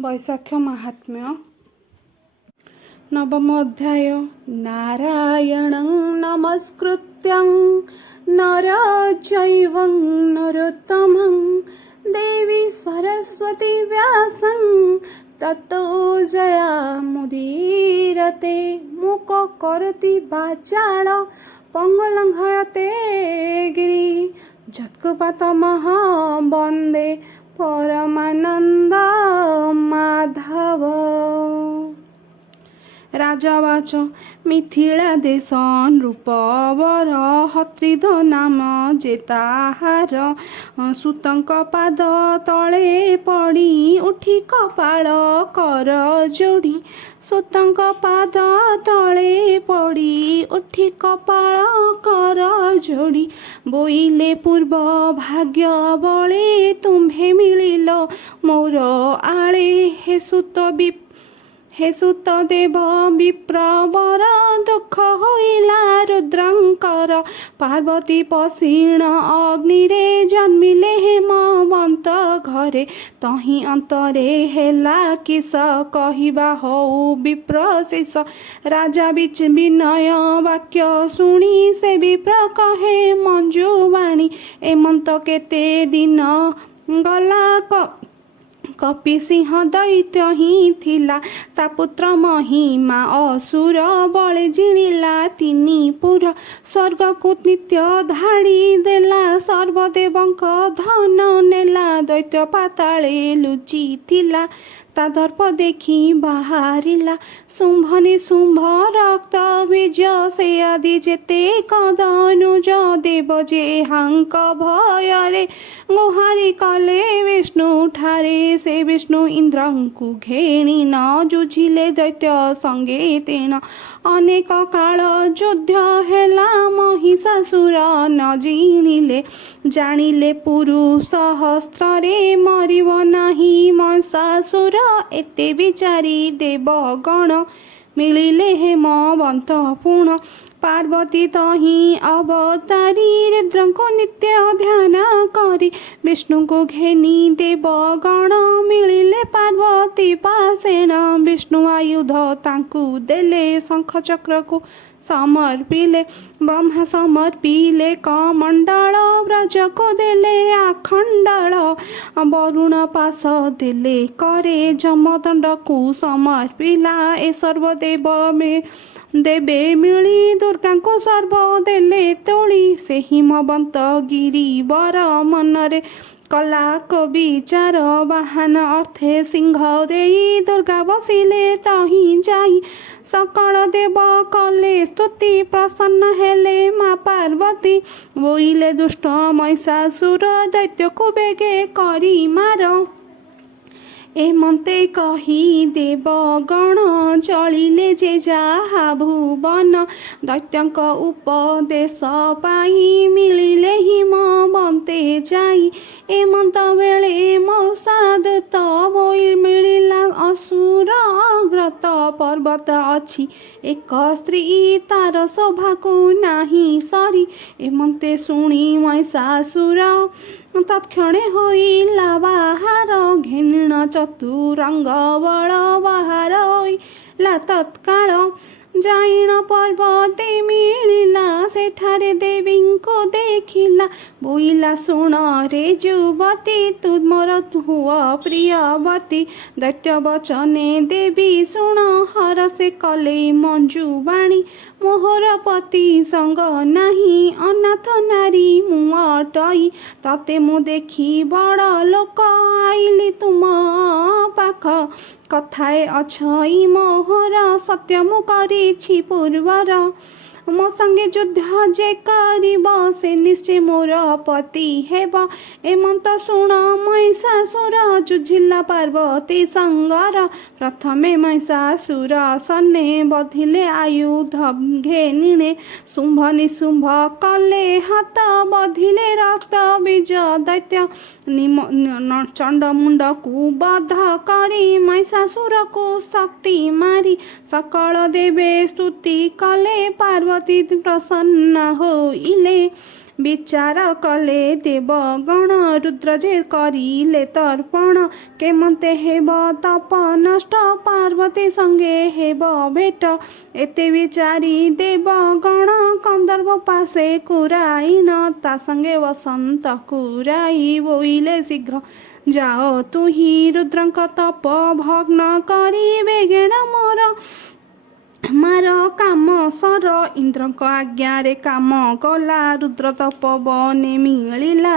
वैशाख महात्म्य नवम अध्याय। नारायणं नमस्कृत्यं नरं चैव नरोत्तमं देवी सरस्वती व्यासं ततो जयामुदीरते। मूक करोति वाचाल पंगुलंघयते गिरि जत्कृपातमः वन्दे परमानंद माधव। राजवाच मिथिला देश नृपवर हत्रिध नाम जेताहार सुतंक पाद तले पड़ी उठी कपाळ कर जोड़ी। सुतंक पाद तले पड़ी उठी कपाळ कर जोड़ी। बोइले पूर्व भाग्य बळे तुम्हे मिलिल मोर आळे। हे सुत देव विप्रवर दुख होइला रुद्रंकर। पार्वती पसीण अग्निरे जन्मिले हेमवंत घरे। तही अंतरे हेला किस कहिबा हऊ विप्रशेष। राजा बिच विनय वाक्य शुणी से विप्र कहे मंजुवाणी। एमंत केते दिन गला कपि सिंह दैत्य ही थिला ता पुत्र महिमा असुर बळे जिणिला तिनी पुर। स्वर्ग को नित्य धाड़ी देला सर्वदेवंक धन नेला। दैत्य पाताळे लुचि थिला ता दर्प देखि बाहरिला। शुंभ निशुंभ रक्त बीज से आदि जेते कदनुज देव जे हांक भୟରେ गुहारि कले विष्णु ठारे। से विष्णु इंद्रंकु घेणी न जुझिले दैत्य संगे तेण। अनेक काल युद्ध हेला महिषासुर न जिणिले। जानिले पुरुष सहस्त्रे मरिब नाही महिषासुर। एते विचारी देवगण मिलिले हेमवंत पुण। पार्वती तही अवतारी रुद्रंको नित्य ध्यान करी। विष्णु को घेनी देवगण मिलिले पार्वती पासेण। विष्णु आयुध तांकु देले शंख चक्र को समर्पिले। ब्रह्मा समर्पिले कमंडल ब्रज को देले आखंडल। वरुण पास देले करे जमदंड को समर्पिला। ए सर्वदेव में देवे मिली दुर्गा को सर्व देले तोली। से हिमवंत गिरिवर मनरे कला को विचार वाहन अर्थे सिंह देई दुर्गा बसिले तही जाई। सकल देव कले स्तुति प्रसन्न हेले माँ पार्वती। बोइले दुष्ट महिषासुर दैत्य को बेगे करी मार। एमंते कही देवगण चलिले जे जाहा भुवन। दैत्यंक उपदेश पाई मिलिले हिमवंते जाई। एमंत बेले मौसादूत बोई मिलिला असुर ग्रत। पर्वत अछि एक स्त्री तार शोभा को नाही सरी। एमंते शुणी महिषासुर तत्क्षणे होइला बाहार। घेनिण चतुरंग बल बाहार होइला तत्काल। जाइण पर्वते मिलिला सेठारे देवींको देखिला। बोइला शुण रे युवती तुमर हुआ प्रियवती। दैत्य वचने देवी शुण हर से कले मंजुवाणी। मोहर पति संग नाही अनाथ नारी मु अटई। तते मु देखी बड़ लोक आइली तुम पाख। कथाए अछई मोहर सत्य मु करिछि पूर्वर। मो संगे युद्ध जे करिब से निश्चय मोर पति हेब। एमंत शुण महिषासुर जुझिला पार्वती संगर। प्रथमे महिषासुर सन्ने बधिले आयुध घेनिणे। शुंभ निशुंभ कले हाथ बधिले रक्त बीज दैत्य। चंड मुंड को बध करी महिषासुर को शक्ति मारी। सकल देवे स्तुति कले पार्वती ପାର୍ବତୀ ପ୍ରସନ୍ନ ହୋଇଲେ। ବିଚାର କଲେ ଦେବଗଣ ରୁଦ୍ର ଯେ କରିଲେ ତର୍ପଣ। କେମନ୍ତେ ହେବ ତପ ନଷ୍ଟ ପାର୍ବତୀ ସଙ୍ଗେ ହେବ ଭେଟ। ଏତେ ବିଚାରି ଦେବଗଣ କନ୍ଦର୍ପ ପାଶେ କୁରାଇନ। ତା ସଙ୍ଗେ ବସନ୍ତ କୁରାଇ ବୋଇଲେ ଶୀଘ୍ର ଯାଅ ତୁହି ରୁଦ୍ରଙ୍କ ତପ ଭଗ୍ନ କରି ବେଗେଣ ମୋର ମାର କାମ ସର। ଇନ୍ଦ୍ରଙ୍କ ଆଜ୍ଞାରେ କାମ କଲା ରୁଦ୍ର ତପବନେ ମିଳିଲା।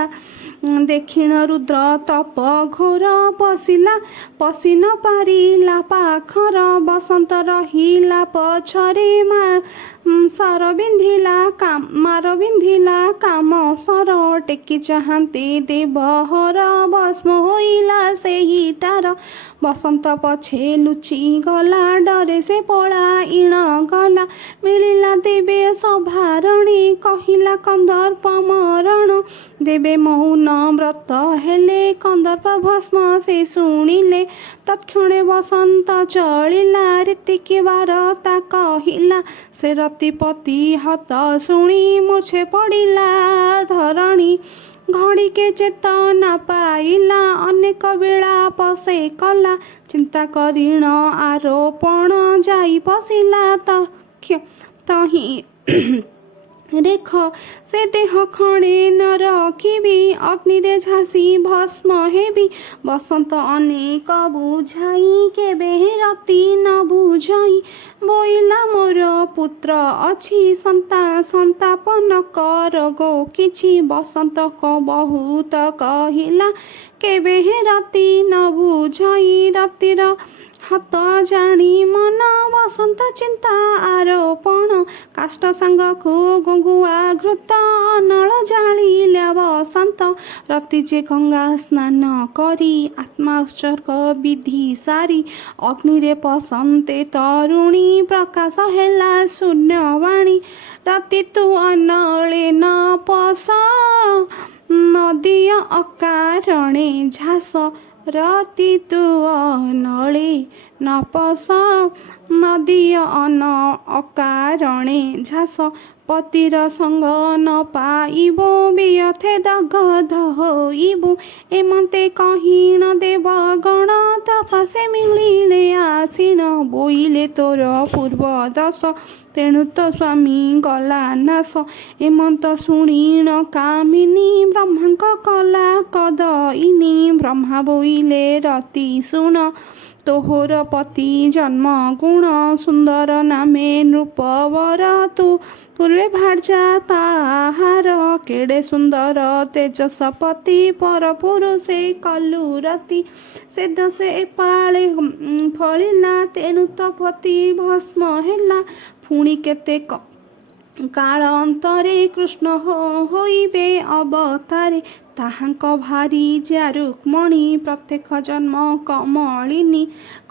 ଦେଖିଣ ରୁଦ୍ର ତପ ଘୋର ପଶିଲା ପଶି ନ ପାରିଲା ପାଖର। ବସନ୍ତ ରହିଲା ପଛରେ ମାର ବିନ୍ଧିଲା କାମ ସର। ଟେକି ଚାହାନ୍ତି ଦେବହର ଭସ୍ମ ହୋଇଲା ସେହିଟାର। ବସନ୍ତ ପଛେ ଲୁଚି ଗଲା ଡରେ ସେ ପଳାଇଣ ଗଲା। ମିଳିଲା ଦେବେ ସଭାରଣୀ କହିଲା କନ୍ଦର୍ପ ମରଣ। ଦେବେ ମୌନ ବ୍ରତ ହେଲେ କନ୍ଦର୍ପ ଭସ୍ମ ସେ ଶୁଣିଲେ। ତତ୍କ୍ଷଣେ ବସନ୍ତ ଚଳିଲା ରୀତିକି ବାରତା କହିଲା। ସେ ରତିପତି ହତ ଶୁଣି ମୂର୍ଚ୍ଛେ ପଡ଼ିଲା ଧରଣୀ। ଘଡ଼ିକେ ଚେତନା ପାଇଲା ଅନେକ ବିଳାପ ସେ କଲା। ଚିନ୍ତା କରିଣ ଆରୋପଣ ଯାଇ ପଶିଲା ତହିଁ ରେଖ। ସେ ଦେହ ଖଣ୍ଡେ ନ ରଖିବି ଅଗ୍ନିରେ ଝାସି ଭସ୍ମ ହେବି। ବସନ୍ତ ଅନେକ ବୁଝାଇ କେବେ ରତି ନ ବୁଝାଇ। ବୋଇଲା ମୋର ପୁତ୍ର ଅଛି ସନ୍ତାପ ନ କର ଗୋ କିଛି। ବସନ୍ତ ବହୁତ କହିଲା କେବେ ରତି ନ ବୁଝାଇ। ରାତିର ହତ ଜାଣି ମନ ବସନ୍ତ ଚିନ୍ତା ଆରୋପଣ। କାଷ୍ଠ ସାଙ୍ଗକୁ ଗୁଙ୍ଗୁଆ ଘୃତ ଅନଳ ଜାଳିଲା ବସନ୍ତ। ରତି ଯେ ଗଙ୍ଗା ସ୍ନାନ କରି ଆତ୍ମା ଉତ୍ସର୍ଗ ବିଧି ସାରି। ଅଗ୍ନିରେ ପଶନ୍ତେ ତରୁଣୀ ପ୍ରକାଶ ହେଲା ଶୂନ୍ୟବାଣୀ। ରତି ତୁ ଅନଳେ ନ ପଶ ନଦିଅ ଅକାରଣେ ଝାସ। ରତି ତୁ ଅନଳେ ନ ପଶ ନଦିଅ ଅକାରଣେ ଝାସ। ପତିର ସଙ୍ଗ ନ ପାଇବୁ ବ୍ୟର୍ଥେ ଦଗ୍ଧ ହୋଇବୁ। ଏମନ୍ତେ କହିଣ ଦେବଗଣ ତପସେ ମିଳିଲେ ଆସିଣ। ବୋଇଲେ ତୋର ପୂର୍ବ ଦୋଷ ତେଣୁ ତ ସ୍ୱାମୀ ଗଲା ନାଶ। ଏମନ୍ତ ଶୁଣିଣ କାମିନୀ ବ୍ରହ୍ମାଙ୍କ କଲା କଦଇନି। ବ୍ରହ୍ମା ବୋଇଲେ ରତି ଶୁଣ ତୋହର ପତି ଜନ୍ମ ଗୁଣ। ସୁନ୍ଦର ନାମେ ନୃପବର ତୁ ପୂର୍ବେ ଭାର୍ଯ୍ୟା ତାହାର। କେଡ଼େ ସୁନ୍ଦର ତେଜସ ପତି ପର ପୁରୁଷେ କଲୁ ରତି। ସେ ଦୋଷେ ଏପାଳେ ଫଳିଲା ତେଣୁ ତ ପତି ଭସ୍ମ ହେଲା। ପୁଣି କେତେ କାଳ ଅନ୍ତରେ କୃଷ୍ଣ ହୋଇବେ ଅବତାରେ। ତାହାଙ୍କ ଭାରିଜା ରୁକ୍ମଣୀ ପ୍ରତ୍ୟେକ ଜନ୍ମ କମଳିନୀ।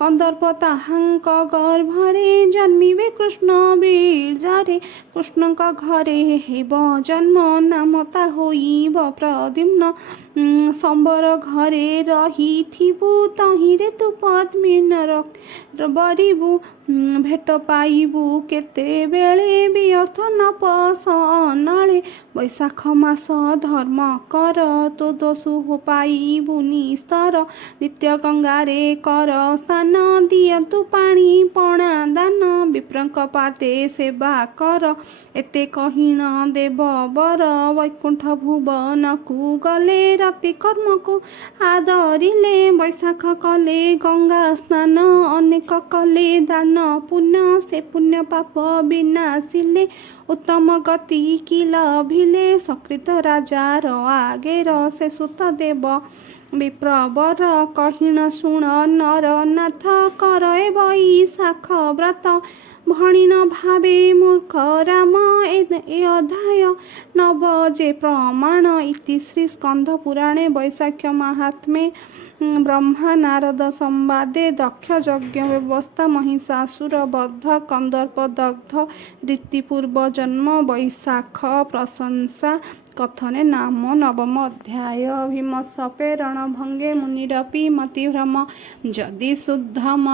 କନ୍ଦର୍ପ ତାହାଙ୍କ ଗର୍ଭରେ ଜନ୍ମିବେ କୃଷ୍ଣ ବୀର୍ଯ୍ୟରେ। କୃଷ୍ଣଙ୍କ ଘରେ ହେବ ଜନ୍ମ ନାମ ତା ହୋଇବ ପ୍ରଦ୍ୟୁମ୍ନ। ସମ୍ବର ଘରେ ରହିଥିବୁ ତହିଁରେ ତୁ ପଦ୍ମିନୀ ବରିବୁ। ଭେଟ ପାଇବୁ କେତେବେଳେ ବ୍ୟର୍ଥ ନ ପଶ ଅନଳେ। ବୈଶାଖ ମାସ ଧର୍ମ କର ତୋ ଦୋଷୁ ପାଇବୁ ନିସ୍ତର। ନିତ୍ୟ ଗଙ୍ଗାରେ କର ସ୍ନାନ ଦିଅନ୍ତୁ ପାଣି ପଣା ଦାନ। ବିପ୍ରଙ୍କ ପାଦେ ସେବା କର ଏତେ କହିଣ ଦେବବର। ବୈକୁଣ୍ଠ ଭୁବନକୁ ଗଲେ ରତି କର୍ମକୁ ଆଦରିଲେ। ବୈଶାଖ କଲେ ଗଙ୍ଗା ସ୍ନାନ ଅନେକ କଲେ ଦାନ ପୁଣ୍ୟ। ସେ ପୁଣ୍ୟ ପାପ ବିନାଶିଲେ ଉତ୍ତମ ଗତି କି ଲଭିଲେ। ସକୃତ ରାଜାର ଆଗେର ସେ ସୁତ ଦେବ ବିପ୍ରବର। କହିଣ ଶୁଣ ନର ନାଥ କର ଏ ବୈଶାଖ ବ୍ରତ। ଭଣିନ ଭାବେ ମୂର୍ଖ ରାମ ଏ ଅଧ୍ୟାୟ ନବ ଯେ ପ୍ରମାଣ। ଇତି ଶ୍ରୀ ସ୍କନ୍ଧ ପୁରାଣେ ବୈଶାଖ୍ୟ ମାହାତ୍ମ୍ୟେ ବ୍ରହ୍ମା ନାରଦ ସମ୍ବାଦେ। ଦକ୍ଷ ଯଜ୍ଞ ବ୍ୟବସ୍ଥା ମହିଷାସୁର ବଧ କନ୍ଦର୍ପ ଦଗ୍ଧ। ରୀତି ପୂର୍ବ ଜନ୍ମ ବୈଶାଖ ପ୍ରଶଂସା କଥନେ ନାମ ନବମ ଅଧ୍ୟାୟ। ଭୀମସ ପ୍ରେରଣ ଭଙ୍ଗେ ମୁନିରପି ମତିଭ୍ରମ। ଯଦି ଶୁଦ୍ଧମ